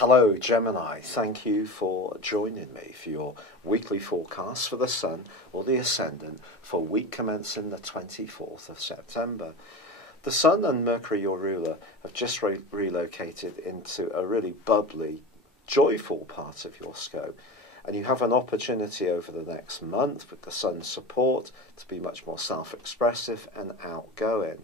Hello Gemini, thank you for joining me for your weekly forecast for the Sun or the Ascendant for week commencing the 24th of September. The Sun and Mercury, your ruler, have just relocated into a really bubbly, joyful part of your scope, and you have an opportunity over the next month with the Sun's support to be much more self-expressive and outgoing.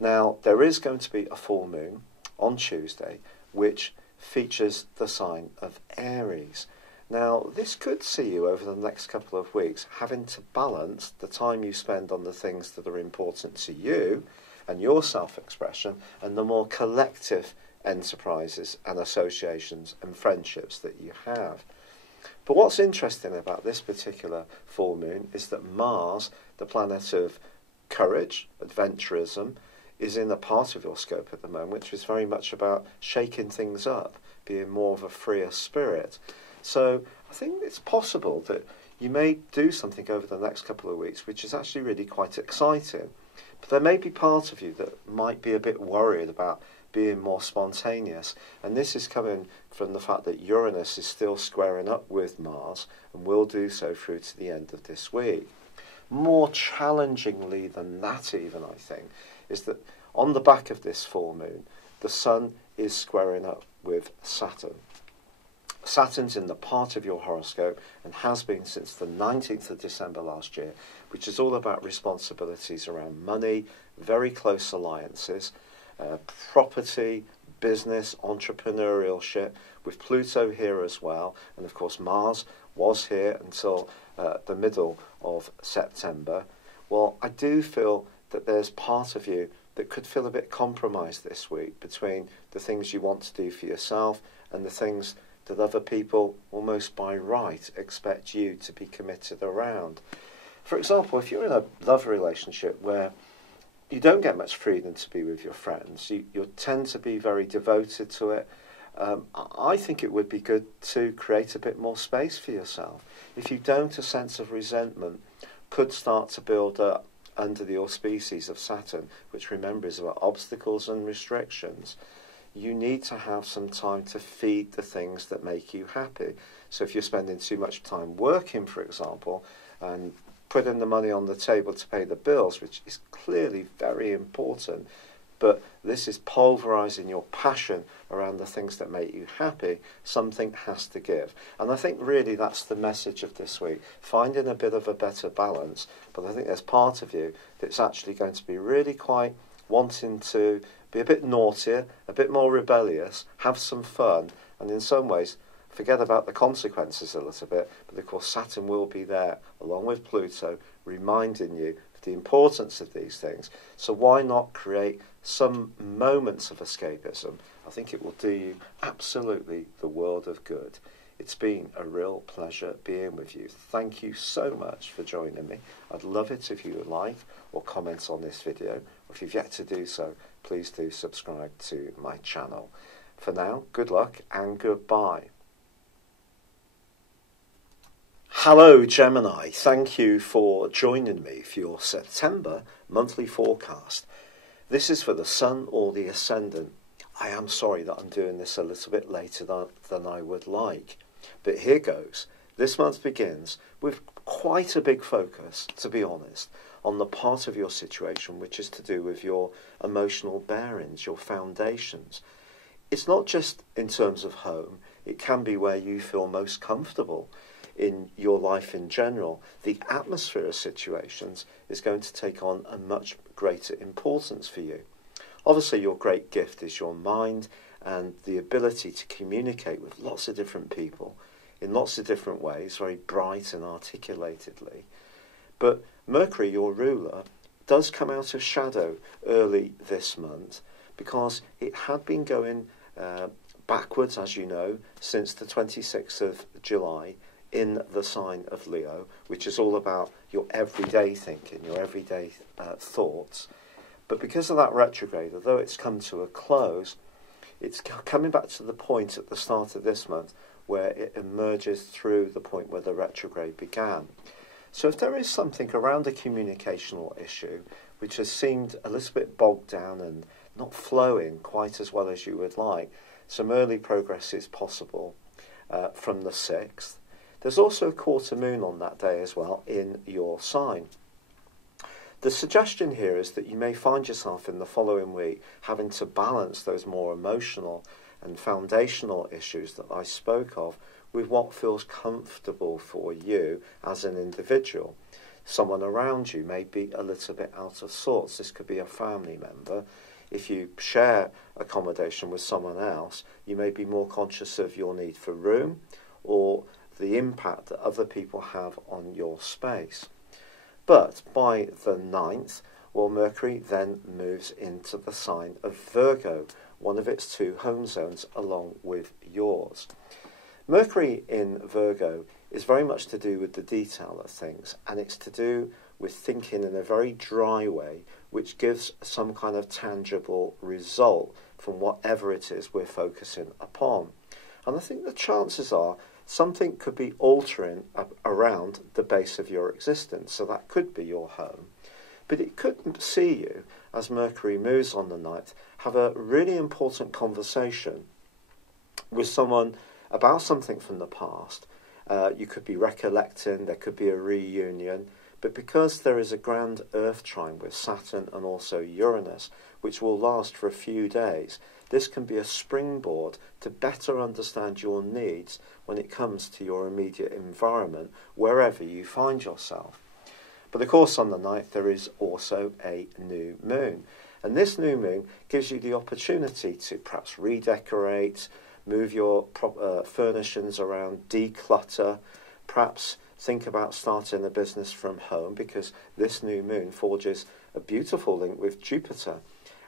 Now, there is going to be a full moon on Tuesday, which features the sign of Aries. Now, this could see you over the next couple of weeks having to balance the time you spend on the things that are important to you and your self-expression and the more collective enterprises and associations and friendships that you have. But what's interesting about this particular full moon is that Mars, the planet of courage, adventurism, is in a part of your scope at the moment which is very much about shaking things up, being more of a freer spirit. So I think it's possible that you may do something over the next couple of weeks which is actually really quite exciting. But there may be part of you that might be a bit worried about being more spontaneous, and this is coming from the fact that Uranus is still squaring up with Mars and will do so through to the end of this week. More challengingly than that even, I think, is that on the back of this full moon, the Sun is squaring up with Saturn. Saturn's in the part of your horoscope and has been since the 19th of December last year, which is all about responsibilities around money, very close alliances, property, business, entrepreneurship, with Pluto here as well. And of course Mars was here until the middle of September. Well, I do feel that there's part of you that could feel a bit compromised this week between the things you want to do for yourself and the things that other people, almost by right, expect you to be committed around. For example, if you're in a love relationship where you don't get much freedom to be with your friends, you tend to be very devoted to it, I think it would be good to create a bit more space for yourself. If you don't, a sense of resentment could start to build up under the auspices of Saturn, which, remember, is about obstacles and restrictions. You need to have some time to feed the things that make you happy. So if you're spending too much time working, for example, and putting the money on the table to pay the bills, which is clearly very important, but this is pulverizing your passion around the things that make you happy, something has to give. And I think really that's the message of this week, finding a bit of a better balance. But I think there's part of you that's actually going to be really quite wanting to be a bit naughtier, a bit more rebellious, have some fun, and in some ways forget about the consequences a little bit. But of course Saturn will be there along with Pluto, reminding you of the importance of these things. So why not create some moments of escapism? I think it will do you absolutely the world of good. It's been a real pleasure being with you. Thank you so much for joining me. I'd love it if you would like or comment on this video. Or if you've yet to do so, please do subscribe to my channel. For now, good luck and goodbye. Hello Gemini, thank you for joining me for your September monthly forecast. This is for the Sun or the Ascendant. I am sorry that I'm doing this a little bit later than I would like, but here goes. This month begins with quite a big focus, to be honest, on the part of your situation which is to do with your emotional bearings, your foundations. It's not just in terms of home, it can be where you feel most comfortable in your life in general. The atmosphere of situations is going to take on a much greater importance for you. Obviously, your great gift is your mind and the ability to communicate with lots of different people in lots of different ways, very bright and articulatedly. But Mercury, your ruler, does come out of shadow early this month because it had been going backwards, as you know, since the 26th of July, in the sign of Leo, which is all about your everyday thinking, your everyday thoughts. But because of that retrograde, although it's come to a close, it's coming back to the point at the start of this month where it emerges through the point where the retrograde began. So if there is something around a communicational issue which has seemed a little bit bogged down and not flowing quite as well as you would like, some early progress is possible from the 6th. There's also a quarter moon on that day as well in your sign. The suggestion here is that you may find yourself in the following week having to balance those more emotional and foundational issues that I spoke of with what feels comfortable for you as an individual. Someone around you may be a little bit out of sorts. This could be a family member. If you share accommodation with someone else, you may be more conscious of your need for room or the impact that other people have on your space. But by the 9th, well, Mercury then moves into the sign of Virgo, one of its 2 home zones along with yours. Mercury in Virgo is very much to do with the detail of things, and it's to do with thinking in a very dry way, which gives some kind of tangible result from whatever it is we're focusing upon. And I think the chances are something could be altering around the base of your existence. So that could be your home. But it could see you, as Mercury moves on the 9th, have a really important conversation with someone about something from the past. You could be recollecting, there could be a reunion. But because there is a grand Earth trine with Saturn and also Uranus, which will last for a few days, this can be a springboard to better understand your needs when it comes to your immediate environment, wherever you find yourself. But of course on the 9th there is also a new moon. And this new moon gives you the opportunity to perhaps redecorate, move your furnishings around, declutter, perhaps think about starting a business from home, because this new moon forges a beautiful link with Jupiter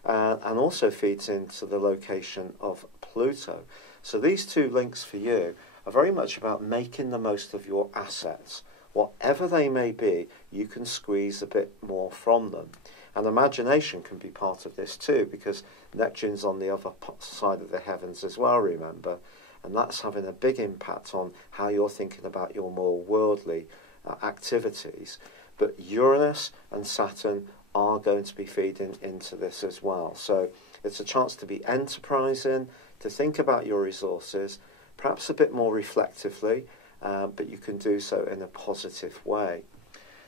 and also feeds into the location of Pluto. So these 2 links for you are very much about making the most of your assets. Whatever they may be, you can squeeze a bit more from them. And imagination can be part of this too, because Neptune's on the other side of the heavens as well, remember. And that's having a big impact on how you're thinking about your more worldly activities. But Uranus and Saturn are going to be feeding into this as well. So it's a chance to be enterprising, to think about your resources, perhaps a bit more reflectively, but you can do so in a positive way.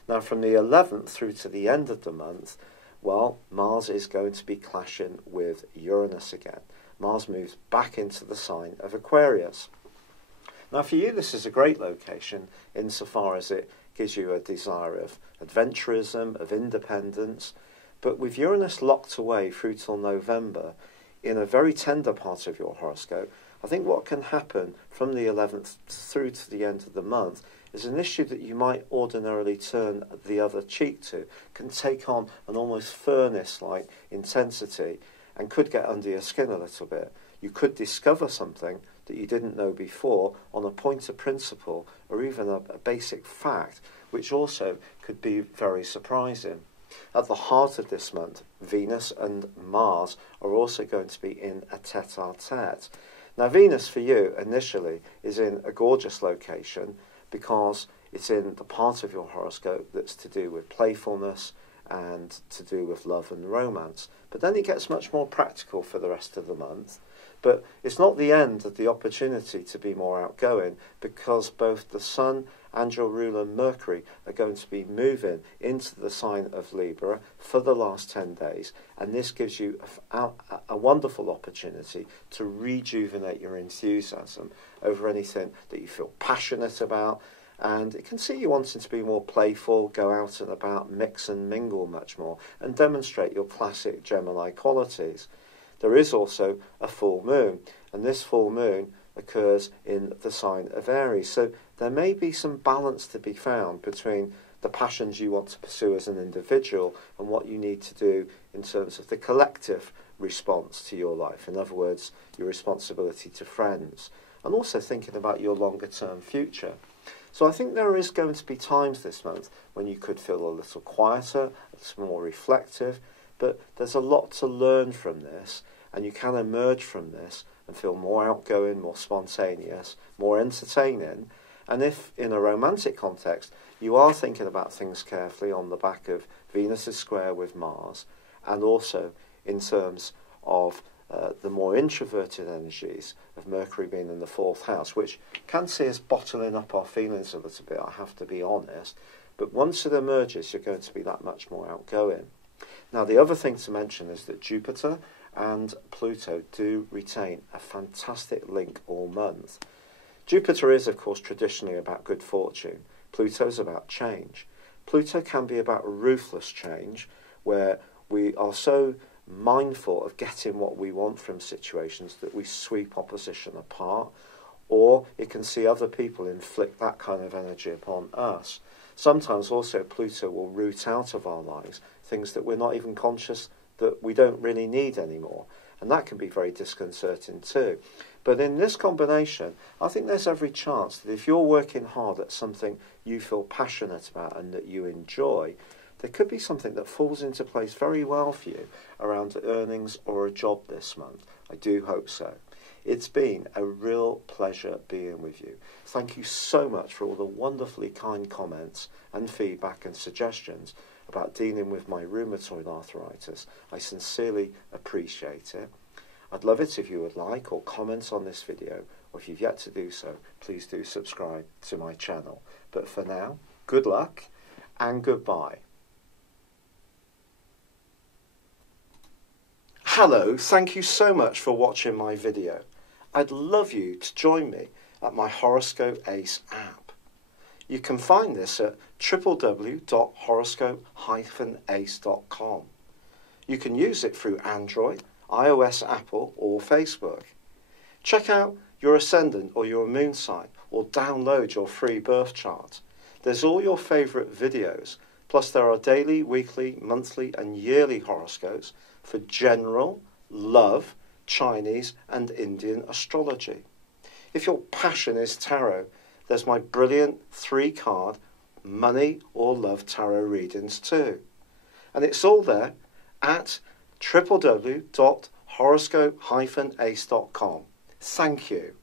Now from the 11th through to the end of the month, well, Mars is going to be clashing with Uranus again. Mars moves back into the sign of Aquarius. Now for you this is a great location insofar as it gives you a desire of adventurism, of independence, but with Uranus locked away through till November in a very tender part of your horoscope, I think what can happen from the 11th through to the end of the month is an issue that you might ordinarily turn the other cheek to, can take on an almost furnace-like intensity and could get under your skin a little bit. You could discover something that you didn't know before on a point of principle or even a basic fact, which also could be very surprising. At the heart of this month, Venus and Mars are also going to be in a tete-a-tete. Now Venus for you initially is in a gorgeous location because it's in the part of your horoscope that's to do with playfulness and to do with love and romance. But then it gets much more practical for the rest of the month. But it's not the end of the opportunity to be more outgoing, because both the Sun and your ruler Mercury are going to be moving into the sign of Libra for the last 10 days. And this gives you a wonderful opportunity to rejuvenate your enthusiasm over anything that you feel passionate about. And it can see you wanting to be more playful, go out and about, mix and mingle much more, and demonstrate your classic Gemini qualities. There is also a full moon, and this full moon occurs in the sign of Aries. So there may be some balance to be found between the passions you want to pursue as an individual and what you need to do in terms of the collective response to your life. In other words, your responsibility to friends, and also thinking about your longer term future. So I think there is going to be times this month when you could feel a little quieter, a little more reflective, but there's a lot to learn from this, and you can emerge from this and feel more outgoing, more spontaneous, more entertaining. And if in a romantic context you are thinking about things carefully on the back of Venus's square with Mars, and also in terms of the more introverted energies of Mercury being in the 4th house, which can see us bottling up our feelings a little bit, I have to be honest. But once it emerges, you're going to be that much more outgoing. Now, the other thing to mention is that Jupiter and Pluto do retain a fantastic link all month. Jupiter is, of course, traditionally about good fortune. Pluto's about change. Pluto can be about ruthless change, where we are so mindful of getting what we want from situations that we sweep opposition apart, or it can see other people inflict that kind of energy upon us. Sometimes also Pluto will root out of our lives things that we're not even conscious that we don't really need anymore, and that can be very disconcerting too. But in this combination, I think there's every chance that if you're working hard at something you feel passionate about and that you enjoy, there could be something that falls into place very well for you around earnings or a job this month. I do hope so. It's been a real pleasure being with you. Thank you so much for all the wonderfully kind comments and feedback and suggestions about dealing with my rheumatoid arthritis. I sincerely appreciate it. I'd love it if you would like or comment on this video, or if you've yet to do so, please do subscribe to my channel. But for now, good luck and goodbye. Hello, thank you so much for watching my video. I'd love you to join me at my Horoscope Ace app. You can find this at www.horoscope-ace.com. You can use it through Android, iOS, Apple or Facebook. Check out your ascendant or your moon sign, or download your free birth chart. There's all your favourite videos, plus there are daily, weekly, monthly and yearly horoscopes for general, love, Chinese and Indian astrology. If your passion is tarot, there's my brilliant 3-card money or love tarot readings too. And it's all there at www.horoscope-ace.com. Thank you.